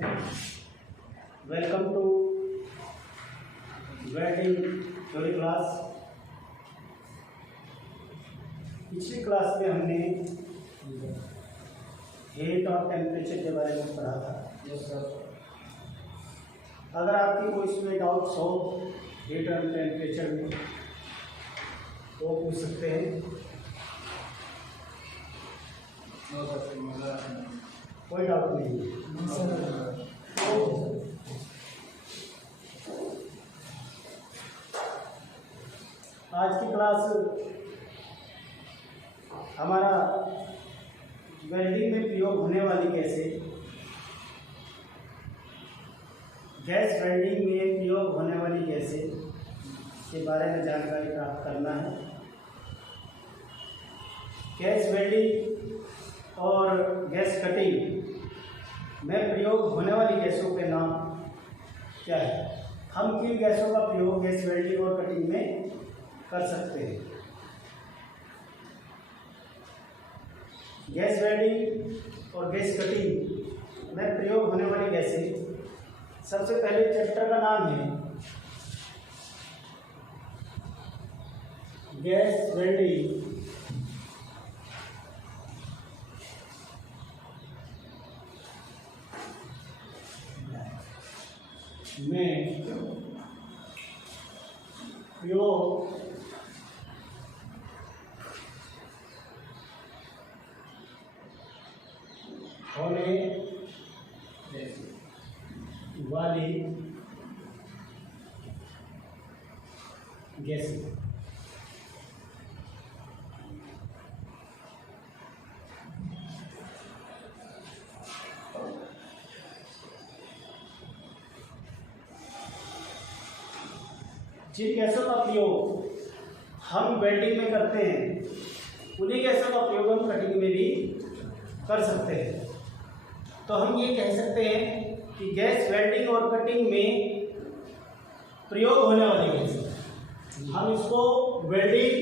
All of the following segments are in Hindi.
Welcome to welding theory class. पिछली क्लास में हमने हीट और टेम्परेचर के बारे में पढ़ा था। अगर आपकी कोई इसमें डाउट्स हो हीट और टेम्परेचर में तो पूछ सकते हैं। कोई डाउट नहीं है। आज की क्लास हमारा वेल्डिंग में प्रयोग होने वाली गैस वेल्डिंग में प्रयोग होने वाली गैसें के बारे में जानकारी प्राप्त करना है। गैस वेल्डिंग और गैस कटिंग में प्रयोग होने वाली गैसों के नाम क्या है? हम किन गैसों का प्रयोग गैस वेल्डिंग और कटिंग में कर सकते हैं? गैस वेल्डिंग और गैस कटिंग में प्रयोग होने वाली गैसें, सबसे पहले चैप्टर का नाम है गैस वेल्डिंग में प्रयोग होने वाली गैसें। जिन गैसों का प्रयोग हम वेल्डिंग में करते हैं उन्हीं गैसों का प्रयोग हम कटिंग में भी कर सकते हैं। तो हम ये कह सकते हैं कि गैस वेल्डिंग और कटिंग में प्रयोग होने वाली गैस, हम इसको वेल्डिंग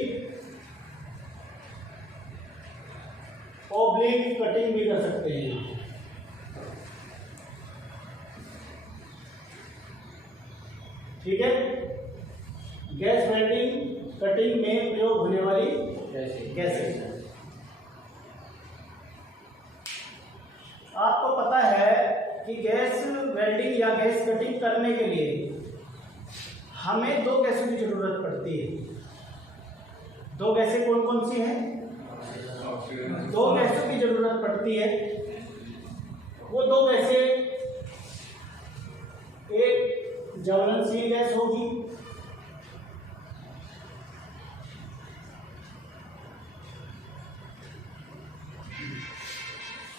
ऑब्लिक कटिंग भी कर सकते हैं। ठीक है, गैस वेल्डिंग कटिंग में प्रयोग होने वाली गैसें। आपको पता है कि गैस वेल्डिंग या गैस कटिंग करने के लिए हमें दो गैसों की जरूरत पड़ती है। दो गैसें कौन कौन सी हैं? दो गैसों की जरूरत पड़ती है। वो दो गैसें, एक ज्वलनशील गैस होगी,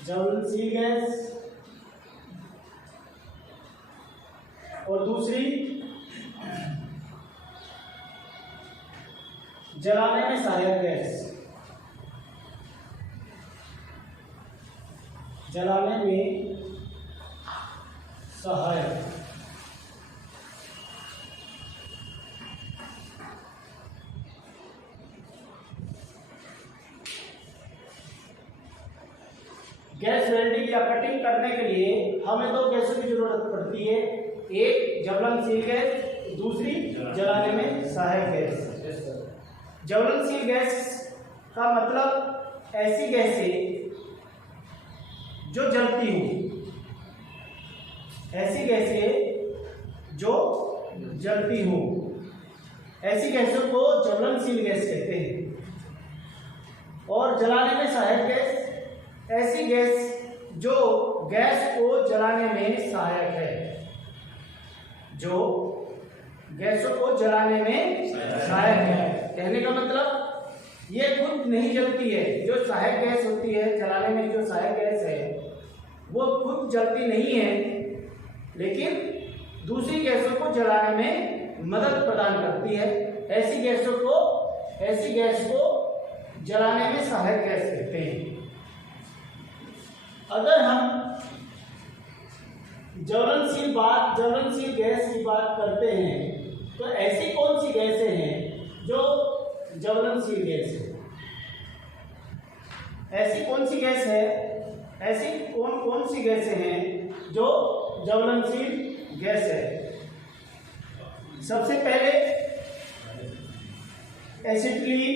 ज्वलनशील गैस, और दूसरी जलाने में सहायक गैस। जलाने में सहायक गैस वेल्डिंग या कटिंग करने के लिए हमें दो गैसों की जरूरत पड़ती है, एक ज्वलनशील गैस, दूसरी जलाने में सहायक गैस। ज्वलनशील गैस का मतलब ऐसी गैसें जो जलती हो, ऐसी गैसें जो जलती हो, ऐसी गैसों को ज्वलनशील गैस कहते हैं। और जलाने में सहायक गैस ऐसी गैस जो गैस को जलाने में सहायक है, जो गैसों को जलाने में सहायक है। कहने का मतलब ये खुद नहीं जलती है। जो सहायक गैस होती है, जलाने में जो सहायक गैस है वो खुद जलती नहीं है, लेकिन दूसरी गैसों को जलाने में मदद प्रदान करती है। ऐसी गैस को जलाने में सहायक गैस कहते हैं। अगर हम ज्वलनशील गैस की बात करते हैं तो ऐसी कौन सी गैसें हैं जो ज्वलनशील गैस है? ऐसी कौन सी गैस है, ऐसी कौन कौन सी गैसें हैं जो ज्वलनशील गैस है। सबसे पहले एसिटिलीन।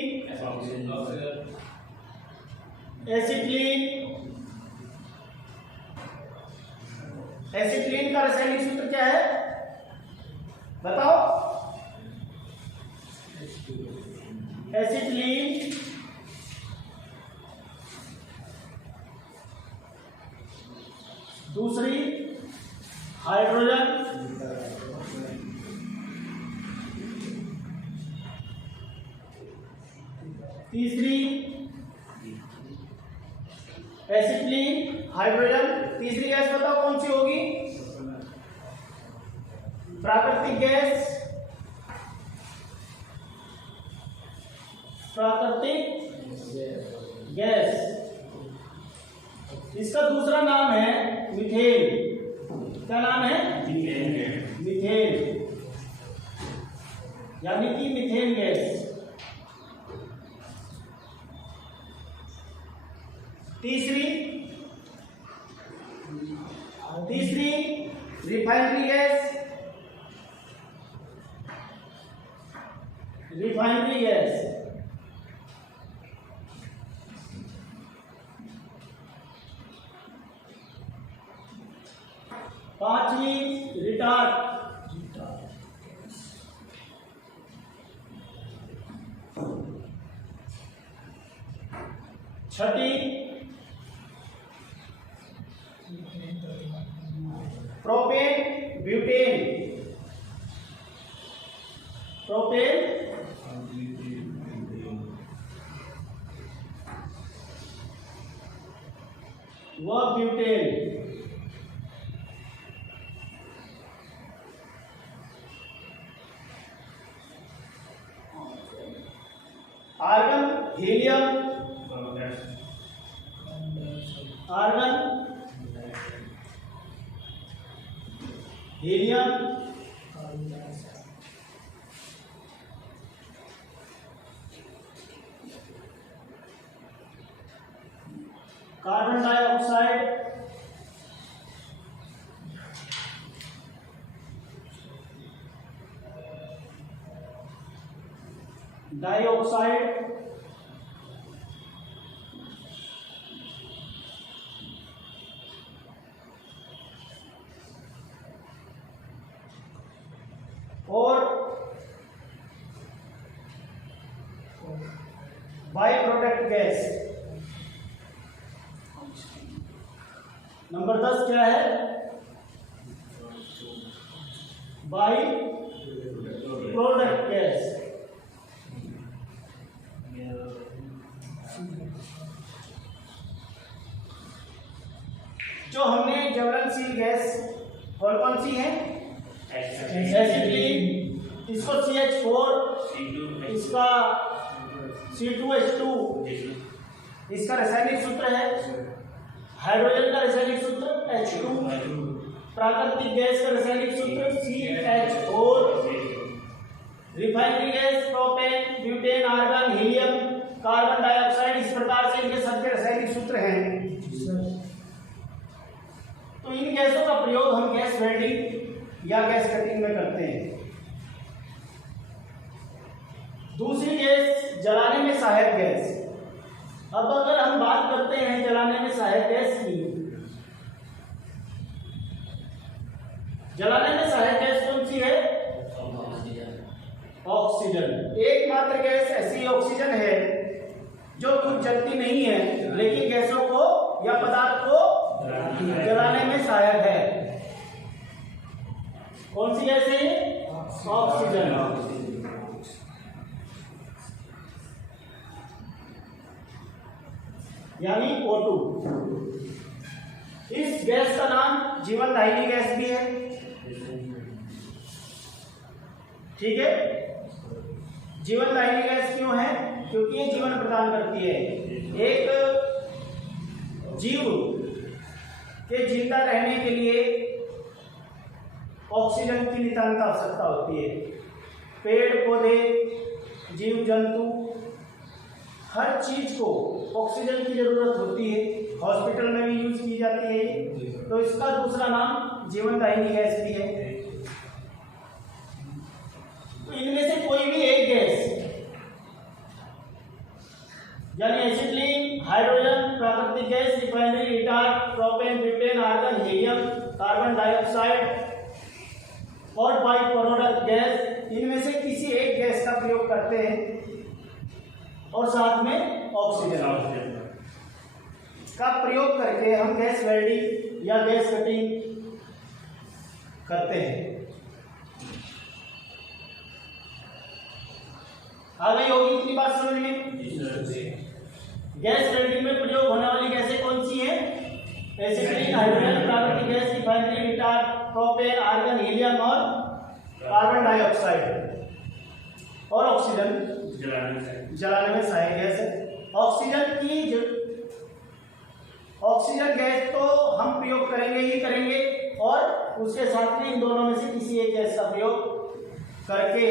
एसिटिलीन का रासायनिक सूत्र क्या है बताओ? एसिटिलीन दूसरी हाइड्रोजन, तीसरी एसिटिलीन हाइड्रोजन, तीसरी गैस बताओ कौन सी होगी? प्राकृतिक गैस। इसका दूसरा नाम है मीथेन। क्या नाम है? मीथेन, यानी कि मीथेन गैस। तीसरी रिफाइनरी गैस। पांचवी रिटार्ड। छठी प्रोपेन ब्यूटेन। व butane. Argon helium. Carbon dioxide. और बाई प्रोडक्ट गैस। नंबर 10 क्या है? By product gas. जो हमने ज्वलनशील गैस कौन सी है? एसिटिलीन, इसको CH4, इसका C2H2, इसका रासायनिक सूत्र है। हाइड्रोजन का रासायनिक सूत्र H2, प्राकृतिक गैस का रासायनिक सूत्र CH4, refinery gas propane, butane, argon, helium, carbon dioxide. इस प्रकार से इनके सबके रासायनिक सूत्र हैं। तो इन गैसों का प्रयोग हम गैस वेल्डिंग या गैस कटिंग में करते हैं। दूसरी गैस जलाने में सहायक गैस। अब अगर हम बात करते हैं जलाने में सहायक गैस की, जलाने में सहायक गैस कौन सी है? ऑक्सीजन। एकमात्र गैस ऐसी ऑक्सीजन है जो खुद जलती नहीं है लेकिन गैसों को या पदार्थ को जलाने में सहायक है। कौन सी गैस है? ऑक्सीजन। यानी O2। इस गैस का नाम जीवनदायिनी गैस भी है। ठीक है, जीवनदायिनी गैस क्यों है? क्योंकि ये जीवन प्रदान करती है। एक जीव के जिंदा रहने के लिए ऑक्सीजन की नितांत आवश्यकता होती है। पेड़ पौधे, जीव जंतु, हर चीज को ऑक्सीजन की जरूरत होती है, हॉस्पिटल में भी यूज की जाती है ये। तो इसका दूसरा नाम जीवनदायिनी गैस भी है। तो इनमें से कोई भी एक गैस यानी एसिटिलीन, हाइड्रोजन, प्राकृतिक gas, refinery, retard, propane, butane, argon, helium, carbon dioxide और बाई प्रोडक्ट गैस, इनमें से किसी एक गैस का प्रयोग करते हैं और साथ में ऑक्सीजन का प्रयोग करके हम गैस वेल्डिंग या गैस कटिंग करते हैं। आ गई होगी इतनी बात समझ में? गैस वेल्डिंग में प्रयोग होने वाली गैसें कौन सी हैं? एसिटिलीन, हाइड्रोजन, प्राकृतिक gas, refinery, retard, propane, argon, helium और कार्बन डाइऑक्साइड और ऑक्सीजन जलाने में सहायक गैस है। ऑक्सीजन गैस तो हम प्रयोग करेंगे ही करेंगे और उसके साथ में इन दोनों में से किसी एक गैस का प्रयोग करके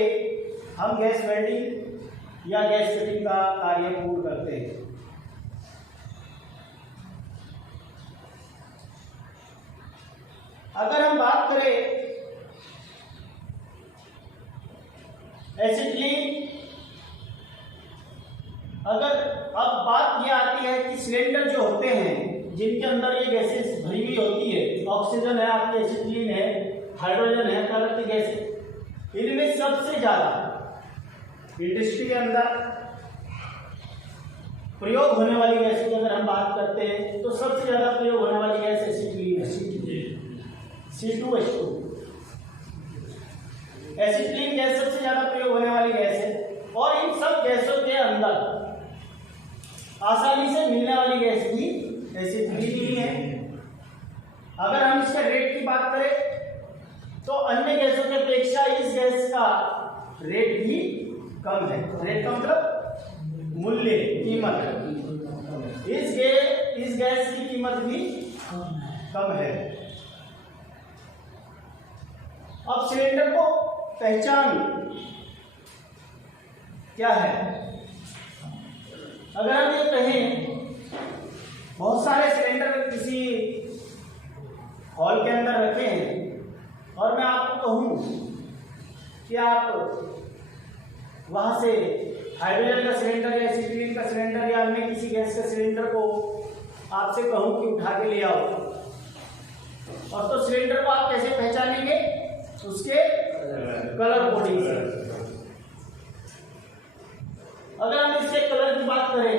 हम गैस वेल्डिंग या गैस कटिंग का कार्य पूर्ण करते हैं। अगर हम बात करें एसिटिलीन, अगर अब बात यह आती है कि सिलेंडर जो होते हैं जिनके अंदर ये गैसेस भरी हुई होती है, ऑक्सीजन है, आपकी एसिटिलीन है, हाइड्रोजन है, प्राकृतिक गैस है, इनमें सबसे ज्यादा इंडस्ट्री के अंदर प्रयोग होने वाली गैस की अगर हम बात करते हैं तो सबसे ज्यादा प्रयोग होने वाली गैस एसिटिलीन है, C2H2। एसिटिलीन गैस सबसे ज्यादा प्रयोग होने वाली गैस है और इन सब गैसों के अंदर आसानी से मिलने वाली गैस भी एसिटिलीन ही है। अगर हम इसके रेट की बात करें तो अन्य गैसों की अपेक्षा इस गैस का रेट भी कम है। रेट का मतलब मूल्य, कीमत। इस गैस की कीमत भी कम है। अब सिलेंडर को पहचान क्या है? अगर हम ये कहें बहुत सारे सिलेंडर किसी हॉल के अंदर रखे हैं और मैं आपको कहूं कि आप वहां से हाइड्रोजन का सिलेंडर या एसिटिलीन का सिलेंडर या अन्य किसी गैस के सिलेंडर को आपसे कहूं कि उठा के ले आओ, और तो सिलेंडर को आप कैसे पहचानेंगे? उसके कलर कोडिंग से। अगर हम इसके कलर की बात करें,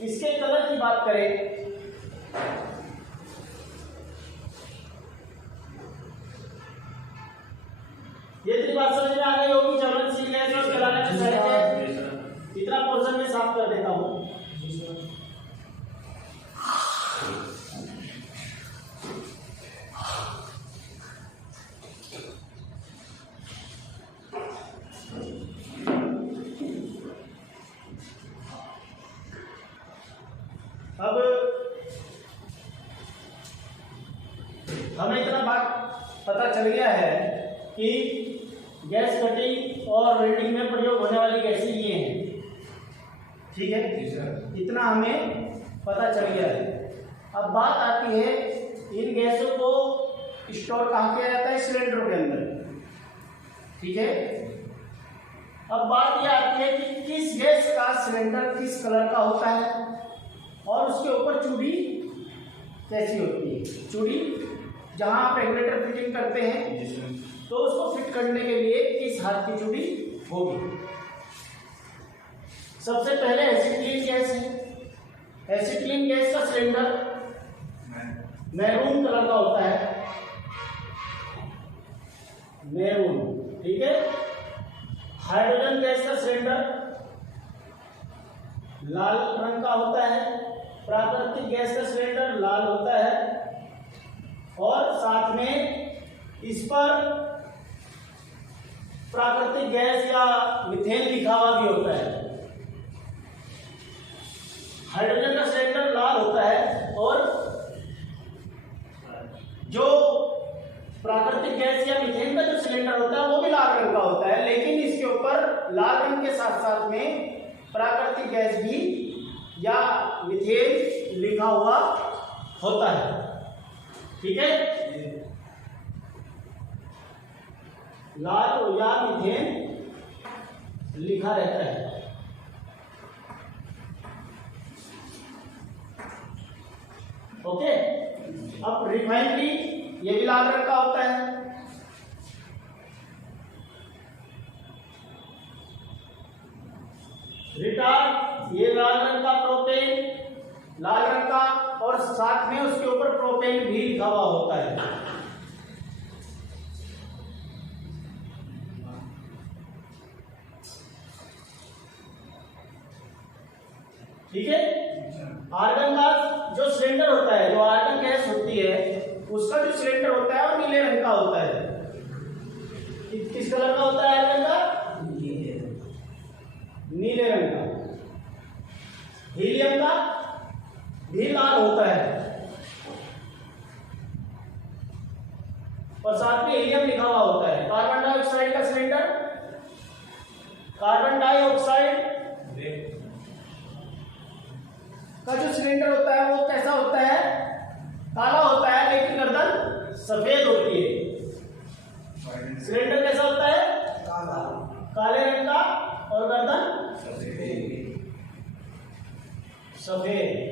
इसके कलर की बात करें ये बात समझ में आ गई होगी। ज्वलनशील गैस और जलाने में सहायक है। इतना पोर्शन में साफ कर देता हूं। अब हमें इतना बात पता चल गया है कि गैस कटिंग और वेल्डिंग में प्रयोग होने वाली गैसें ये हैं, ठीक है? इतना हमें पता चल गया है। अब बात आती है इन गैसों को स्टोर कहाँ किया जाता है? सिलेंडरों के अंदर, ठीक है? अब बात यह आती है कि किस गैस का सिलेंडर किस कलर का होता है और उसके ऊपर चूड़ी कैसी होती है। चूड़ी जहां आप रेगुलेटर फिटिंग करते हैं तो उसको फिट करने के लिए किस हाथ की चूड़ी होगी? सबसे पहले एसिटिलीन गैस है। एसिटिलीन गैस का सिलेंडर मैरून कलर का होता है, मैरून, ठीक है? हाइड्रोजन गैस का सिलेंडर लाल रंग का होता है, प्राकृतिक गैस का सिलेंडर लाल होता है और साथ में इस पर प्राकृतिक गैस या मीथेन लिखा हुआ भी होता है। हाइड्रोजन का सिलेंडर लाल होता है और जो प्राकृतिक गैस या मीथेन का जो सिलेंडर होता है वो भी लाल रंग का होता है, लेकिन इसके ऊपर लाल रंग के साथ साथ में प्राकृतिक गैस भी या मीथेन लिखा हुआ होता है। ठीक है, लाल या मीथेन लिखा रहता है। ओके, अब रिफाइनरी ये भी लाल रंग का होता है। रिटार्ड ये लाल रंग का, प्रोपेन लाल रंग का, और साथ में उसके ऊपर प्रोपेन भी लिखा हुआ होता है। ठीक है, आर्गन का जो सिलेंडर होता है, जो आर्गन गैस होती है, उसका जो सिलेंडर होता है वो नीले रंग का होता है। किस कलर का होता है आर्गन का? नीले रंग का। हीलियम का भी लाल होता है और साथ में हीलियम लिखा हुआ होता है। कार्बन डाइऑक्साइड का सिलेंडर, कार्बन डाइऑक्साइड का जो सिलेंडर होता है वो कैसा होता है? काला होता है, लेकिन गर्दन सफेद होती है। सिलेंडर कैसा होता है? काला, काले रंग का, और गर्दन सफेद।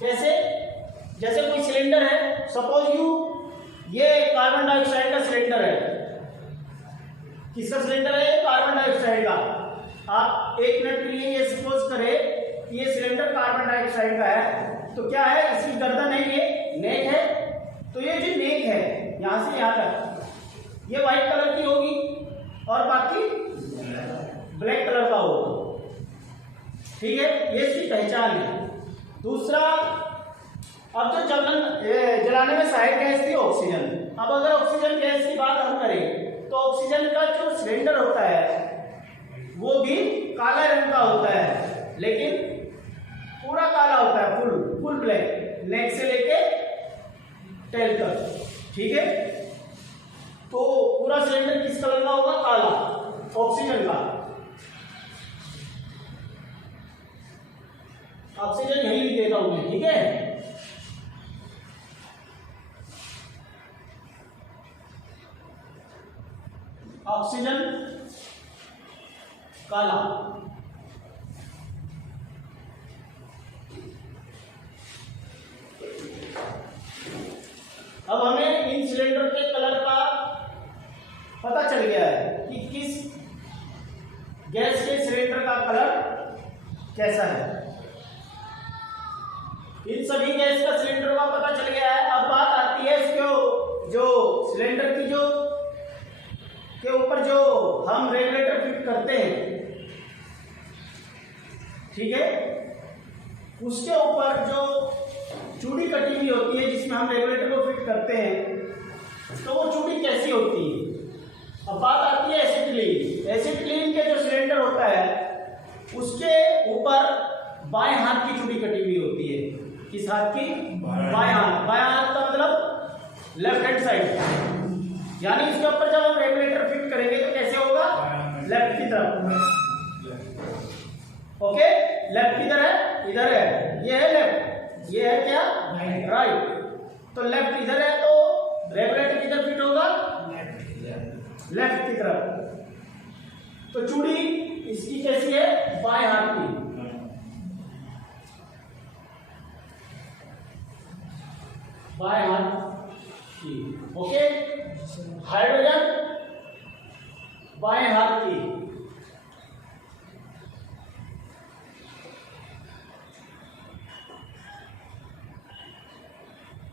कैसे? जैसे कोई सिलेंडर है, सपोज यू, ये कार्बन डाइऑक्साइड का सिलेंडर है। किसका सिलेंडर है? कार्बन डाइऑक्साइड का। आप एक मिनट के लिए ये सपोज करें कि ये सिलेंडर कार्बन डाइऑक्साइड का है, तो क्या है? इसकी गर्दन है, ये नेक है, तो ये जो नेक है यहां से यहां तक ये व्हाइट कलर की होगी और बाकी ब्लैक कलर का होगा। ठीक है, ये इसकी पहचान है। दूसरा, अब जो जलाने में सहायक गैस थी ऑक्सीजन। अब अगर ऑक्सीजन गैस की बात हम करें तो ऑक्सीजन का जो सिलेंडर होता है वो भी काला रंग का होता है, लेकिन पूरा काला होता है, फुल ब्लैक, नेक से लेके टेल तक। ठीक है, तो पूरा सिलेंडर किस कलर का होगा? काला, ऑक्सीजन का। ऑक्सीजन यही लिख देता हूं मैं। ठीक है, ऑक्सीजन काला। अब हमें इन सिलेंडर के कलर का पता चल गया है कि किस गैस के सिलेंडर का कलर कैसा है। इन सभी गैस का सिलेंडर का पता चल गया है। अब बात आती है इसको, जो सिलेंडर की जो के ऊपर जो हम रेगुलेटर फिट करते हैं, ठीक है, उसके ऊपर जो चूड़ी कटी हुई होती है जिसमें हम रेगुलेटर को फिट करते हैं, तो वो चूड़ी कैसी होती है? अब बात आती है एसिटिलीन। एसिटिलीन के जो सिलेंडर होता है उसके ऊपर बाएं हाथ की चूड़ी कटी हुई होती है। किस हाथ की? बाएं हाथ। बाएं हाथ का मतलब लेफ्ट हैंड साइड, यानी इसके ऊपर जब हम रेगुलेटर फिट करेंगे तो कैसे होगा? लेफ्ट की तरफ। ओके, लेफ्ट किधर है? इधर है, ये है लेफ्ट, ये है क्या? राइट। तो लेफ्ट इधर है तो रेगुलेटर किधर फिट होगा? लेफ्ट की तरफ। तो चूड़ी इसकी कैसी है? बाएं हाथ की। बाएं हाथ की। ओके, हाइड्रोजन बाएं हाथ की।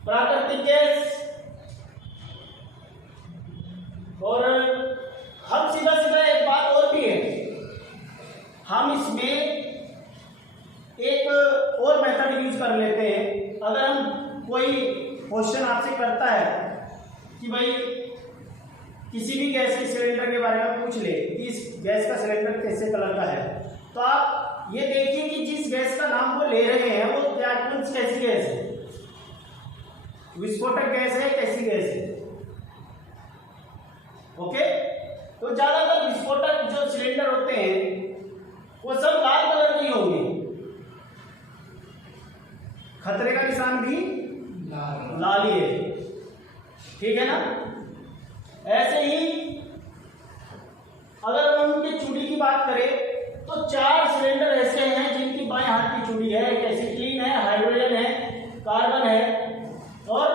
प्राकृतिक गैस, और हम सीधा एक बात और भी है, हम इसमें एक और मेथड यूज कर लेते हैं। अगर हम कोई क्वेश्चन आपसे करता है कि भाई किसी भी गैस के सिलेंडर के बारे में पूछ ले कि इस गैस का सिलेंडर कैसे कलर का है, तो आप ये देखिए कि जिस गैस का नाम वो ले रहे हैं वो कैसी गैस है, विस्फोटक गैस है, कैसी गैस है। ओके, तो ज्यादातर विस्फोटक जो सिलेंडर होते हैं वो सब लाल कलर के होंगे, खतरे का निशान भी लाल ही है, ठीक है ना। ऐसे ही अगर हम उनकी चूड़ी की बात करें तो 4 सिलेंडर ऐसे हैं जिनकी बाएं हाथ की चूड़ी है, एक एसिटिलीन है, हाइड्रोजन है, कार्बन है और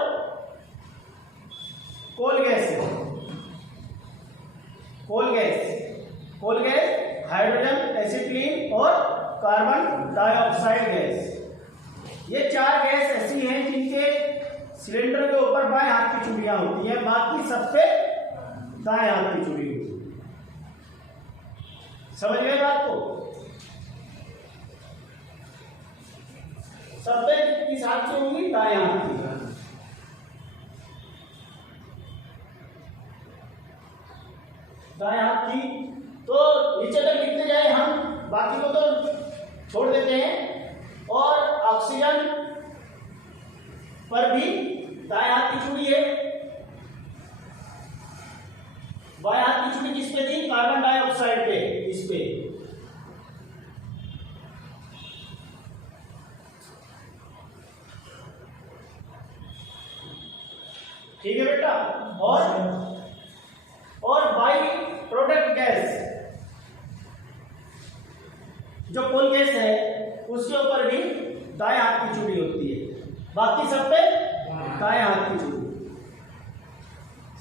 कोल गैस है। कोल गैस, हाइड्रोजन, एसिटिलीन और कार्बन डाइऑक्साइड गैस। ये 4 गैस ऐसी हैं जिनके सिलेंडर के ऊपर बाएं हाथ की चूड़ियां होती हैं, बाकी सब पे दाएं हाथ की चूड़ी होती है। समझ गए बात को? सब पे किस हाथ से होंगी? दाएं हाथ की। दाएं हाथ की। तो नीचे तक लिखते जाए हम, बाकी को तो छोड़ देते हैं। और ऑक्सीजन पर भी दाएं हाथ की चूड़ी है। बाएं हाथ की चूड़ी किस पे थी? कार्बन डाइऑक्साइड पे, इस पे। ठीक है बेटा। और बाई प्रोडक्ट गैस, जो कोल गैस है उसके ऊपर भी दाएं हाथ की चूड़ी होती है, बाकी सब पे दाएं हाथ की चूड़ी।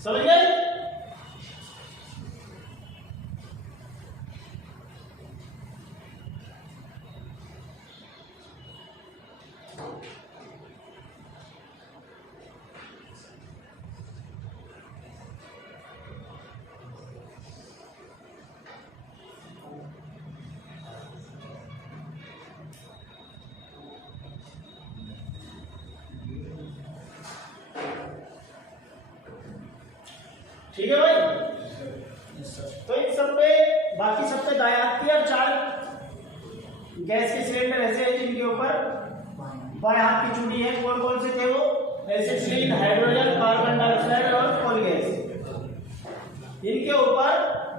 समझ गए? ठीक है भाई। तो इन सब पे, बाकी सब पे दाएं हाथ की, और 4 गैस के सिलेंडर ऐसे हैं जिनके ऊपर बाएं हाथ की चूड़ी है। कौन कौन से थे वो? एसिटिलीन, हाइड्रोजन, कार्बन डाइऑक्साइड और कोल गैस। इनके ऊपर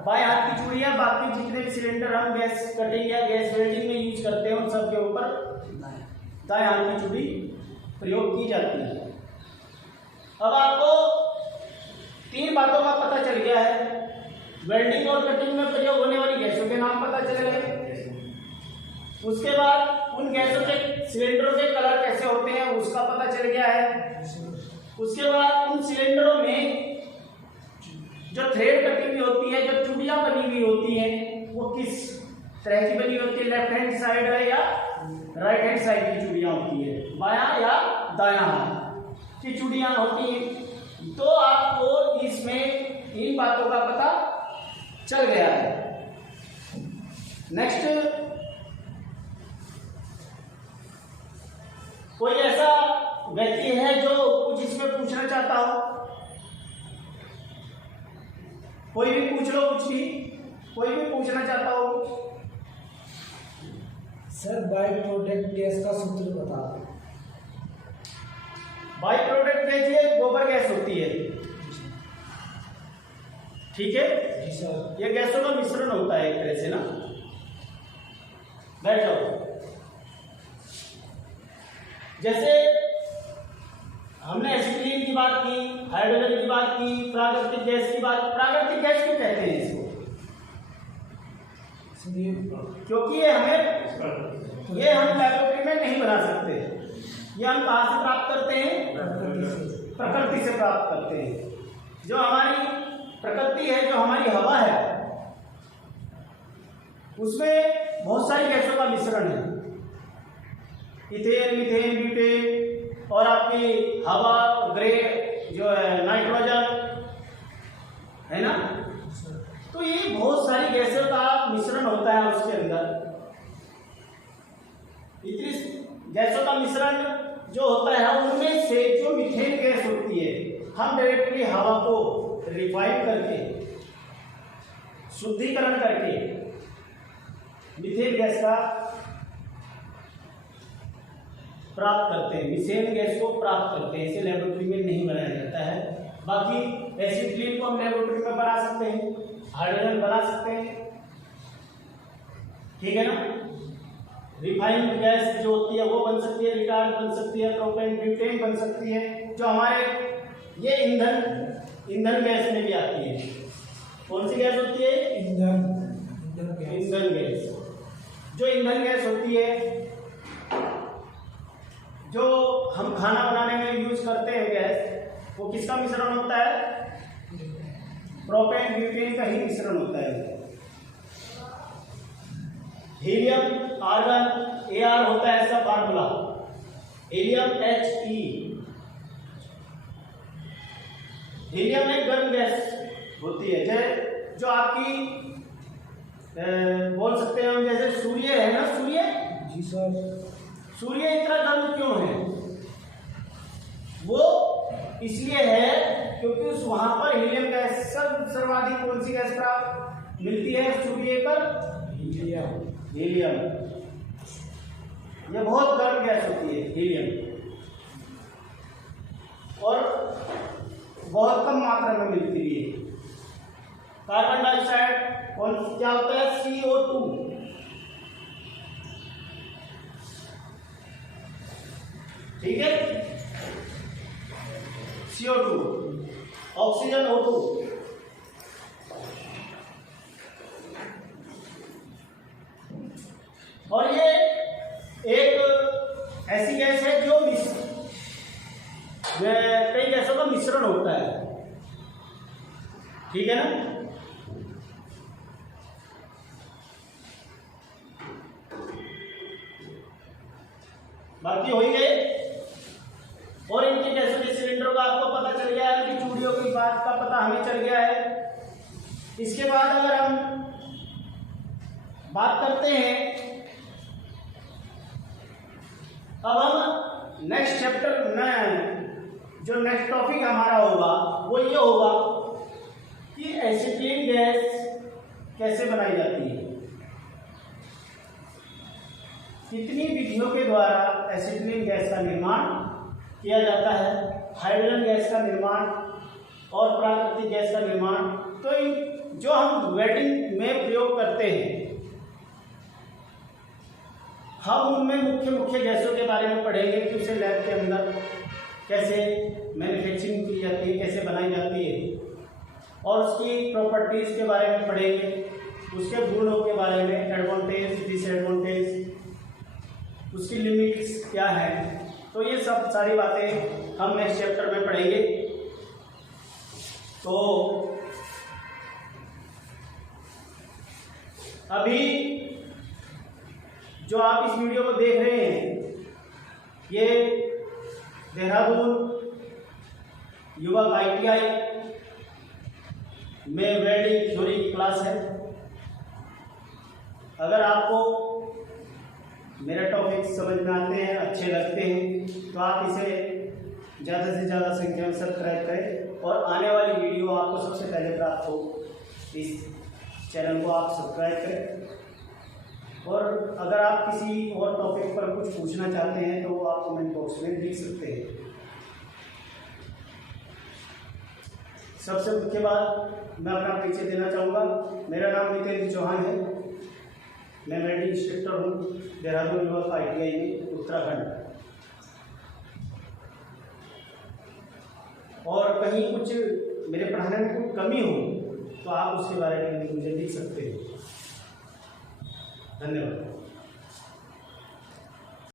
बाएं हाथ की चूड़ी है। बाकी जितने भी सिलेंडर हम गैस कटिंग या गैस वेल्डिंग में यूज करते हैं उन सब के ऊपर दाएं हाथ की चूड़ी प्रयोग की जाती है। अब आपको 3 बातों का पता चल गया है। वेल्डिंग और कटिंग में प्रयोग होने वाली गैसों के नाम पता चल गए। उसके बाद उन गैसों के सिलेंडरों के कलर कैसे होते हैं उसका पता चल गया है। उसके बाद उन सिलेंडरों में जो थ्रेड कटिंग भी होती है, जो चूड़ियां बनी हुई होती हैं, वो किस तरह की बनी होती है? लेफ्ट हैंड साइड है या राइट हैंड साइड की चूड़ियां होती है? बायां या दायां हाथ की चूड़ियां होती हैं। तो आपको इसमें इन बातों का पता चल गया है। नेक्स्ट, कोई ऐसा व्यक्ति है जो कुछ इसमें पूछना चाहता हो? कोई भी पूछ लो, कुछ भी, कोई भी पूछना चाहता हो? सर बाई प्रोडक्ट गैस का सूत्र बता दो। बाई प्रोडक्ट गैस ये गोबर गैस होती है, ठीक है। जी सर। ये गैसों का मिश्रण होता है एक तरह से ना। बैठ जाओ। जैसे हमने एसिटिलीन की बात की, हाइड्रोजन की बात की, प्राकृतिक गैस की बात। प्राकृतिक गैस क्यों कहते हैं इसको? क्योंकि ये हम लैबोरेटरी में नहीं बना सकते। ये हम कहाँ से प्राप्त करते हैं? प्रकृति से प्राप्त करते हैं। जो हमारी प्रकृति है, जो हमारी हवा है, उसमें बहुत सारी गैसों का मिश्रण है। इथेन, मीथेन, ब्यूटेन और आपकी हवा, ग्रे जो है नाइट्रोजन, है ना। तो ये बहुत सारी गैसों का मिश्रण होता है उसके अंदर। इतनी गैसों का मिश्रण जो होता है उनमें से जो मीथेन गैस होती है, हम डायरेक्टली हवा को रिफाइन करके, शुद्धिकरण करके मीथेन गैस का प्राप्त करते हैं, मीथेन गैस को प्राप्त करते हैं। इसे लेबोरेटरी में नहीं बनाया जाता है। बाकी एसिटिलीन को हम लेबोरेटरी में बना सकते हैं, हाइड्रोजन बना सकते हैं, ठीक है ना। रिफाइंड गैस जो होती है वो बन सकती है, रिटार्ड बन सकती है, प्रोपेन ब्यूटेन बन सकती है, जो हमारे ये ईंधन गैस में भी आती है। कौन सी गैस होती है? ईंधन गैस। जो ईंधन गैस होती है, जो हम खाना बनाने में यूज करते हैं गैस, वो किसका मिश्रण होता है? प्रोपेन ब्यूटेन का ही मिश्रण होता है। हीलियम, आर्गन, एआर होता है इसका फार्मूला, हीलियम He। हीलियम एक गर्म गैस होती है, जो आपकी बोल सकते हैं हम, जैसे सूर्य है ना, सूर्य। जी सर। सूर्य इतना गर्म क्यों है? वो इसलिए है क्योंकि उस वहां पर हीलियम गैस सर्वाधिक कौन सी गैस प्राप्त मिलती है सूर्य पर? हीलियम। ये बहुत गर्म गैस होती है हीलियम, और बहुत कम मात्रा में मिलती है। कार्बन डाइऑक्साइड क्या होता है? CO2। ठीक है, CO2। Oxygen O2। और ये एक ऐसी गैस है जो कई गैसों का मिश्रण होता है, ठीक है ना। बाकी हो ही गए। और इनके गैसों के सिलेंडर का आपको पता चल गया है, इनकी चूड़ियों की बात का पता हमें चल गया है। इसके बाद अगर हम बात करते हैं, अब हम नेक्स्ट चैप्टर में जो नेक्स्ट टॉपिक हमारा होगा वो ये होगा कि एसिटिलीन गैस कैसे बनाई जाती है, कितनी विधियों के द्वारा एसिटिलीन गैस का निर्माण किया जाता है, हाइड्रोजन गैस का निर्माण और प्राकृतिक गैस का निर्माण। तो इन जो हम वेल्डिंग में प्रयोग करते हैं, हम उनमें मुख्य गैसों के बारे में पढ़ेंगे कि उसे लैब के अंदर कैसे मैन्युफैक्चरिंग की जाती है, कैसे बनाई जाती है, और उसकी प्रॉपर्टीज के बारे में पढ़ेंगे, उसके गुणों के बारे में, एडवांटेज, डिसएडवांटेज, उसकी लिमिट्स क्या है। तो ये सब सारी बातें हम नेक्स्ट चैप्टर में पढ़ेंगे। तो अभी जो आप इस वीडियो को देख रहे हैं, ये देहरादून युवक ITI में वेल्डिंग थ्योरी की क्लास है। अगर आपको मेरा टॉपिक समझ में आते हैं, अच्छे लगते हैं, तो आप इसे ज़्यादा से ज़्यादा संख्या में सब्सक्राइब करें, और आने वाली वीडियो आपको सबसे पहले प्राप्त हो, इस चैनल को आप सब्सक्राइब करें। और अगर आप किसी और टॉपिक पर कुछ पूछना चाहते हैं तो आप कमेंट बॉक्स में लिख सकते हैं। सबसे मुख्य बात मैं अपना परिचय देना चाहूँगा। मेरा नाम नितेंद्र चौहान है, मैं वेल्डिंग इंस्ट्रक्टर हूँ देहरादून युवक ITI में, उत्तराखंड। और कहीं कुछ मेरे पढ़ाने में कुछ कमी हो तो आप उसके बारे में मुझे लिख सकते हैं। धन्यवाद।